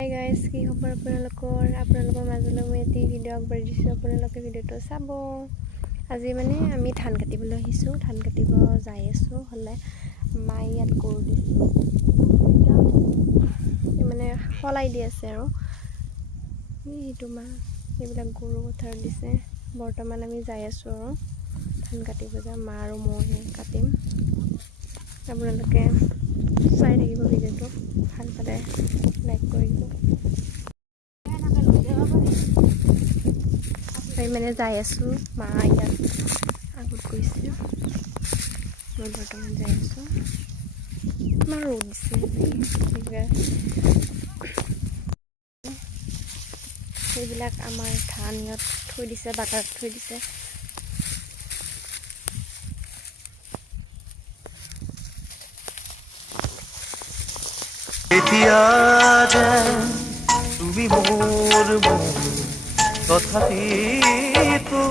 Hi guys, কি খবৰ আপোনালোকৰ মাজলৈ মই এটি ভিডিঅ' আগবঢ়াই দিছোঁ। আপোনালোকে ভিডিঅ'টো চাব। আজি মানে আমি ধান কাটিবলৈ আহিছোঁ, ধান কাটিব যাই আছোঁ। হ'লে মায়ে ইয়াত গৰু দিছে, মানে সলাই দি আছে আৰু সেইটো মা এইবিলাক গৰু পথাৰত দিছে। বৰ্তমান আমি যাই আছোঁ আৰু ধান কাটিব যাম, মা আৰু মই কাটিম। আপোনালোকে চাই থাকিব ভিডিঅ'টো, ভাল পালে লাইক কৰি দিব। আমি মানে যাই আছোঁ, মা ইয়াত আগত গৈছে, মই বৰ্তমান যাই আছোঁ। ইমান ৰ'দ দিছে, সেইবিলাক আমাৰ ধান ইয়াত থৈ দিছে, বাটাত থৈ দিছে। তুমি মোর তথাপিতো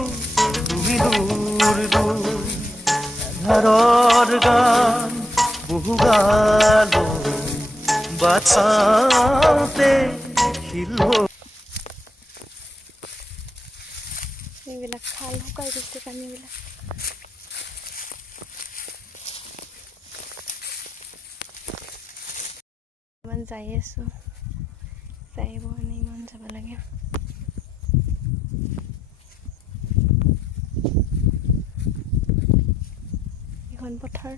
তুমি দূর দূর ধারর গান বহু গাল বাঁচাতে খিল এইবিলাক খাল শুকাই গৈছে, পানীবিলাক ইমান যাই আছোঁ, যাই মানে ইমান যাব লাগে। এখন পথাৰ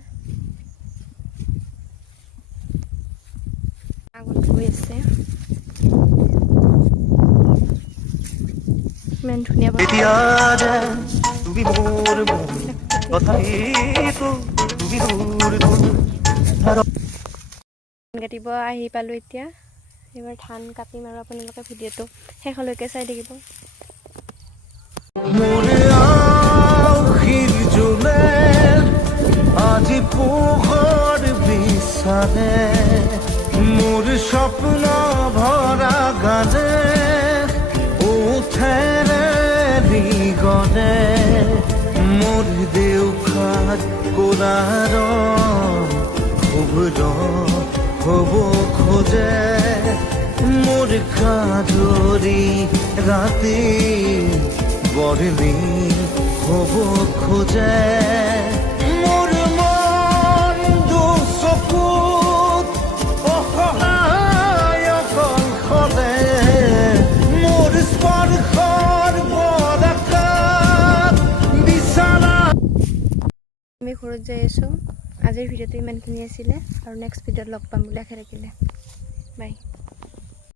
আগত গৈ আছে, ইমান ধুনীয়া তুমি মোৰ তথাপিতো তুমি দূৰ দূৰ ধান কাটিব আহি পালোঁ। এতিয়া এইবাৰ ধান কাটিম আৰু আপোনালোকে ভিডিঅ'টো শেষলৈকে চাই থাকিব। আজি পোহর বিছানে মোর স্বপ্ন ভরা গানে উঠেরে গনে মোর দেউখার কোলার হব খোঁজে মোর কাজরি রাতে বরণী হব খোঁজে মোর মন দুচকুত অসহায় অকল খলে মোর স্পৰ্শৰ বৰষাত বিছানা। আমি ঘৰত যাই আছোঁ। আজিৰ ভিডিঅ'টো ইমানখিনি আছিলে আৰু নেক্সট ভিডিঅ'ত লগ পাম বুলি আশা থাকিলে। বাই।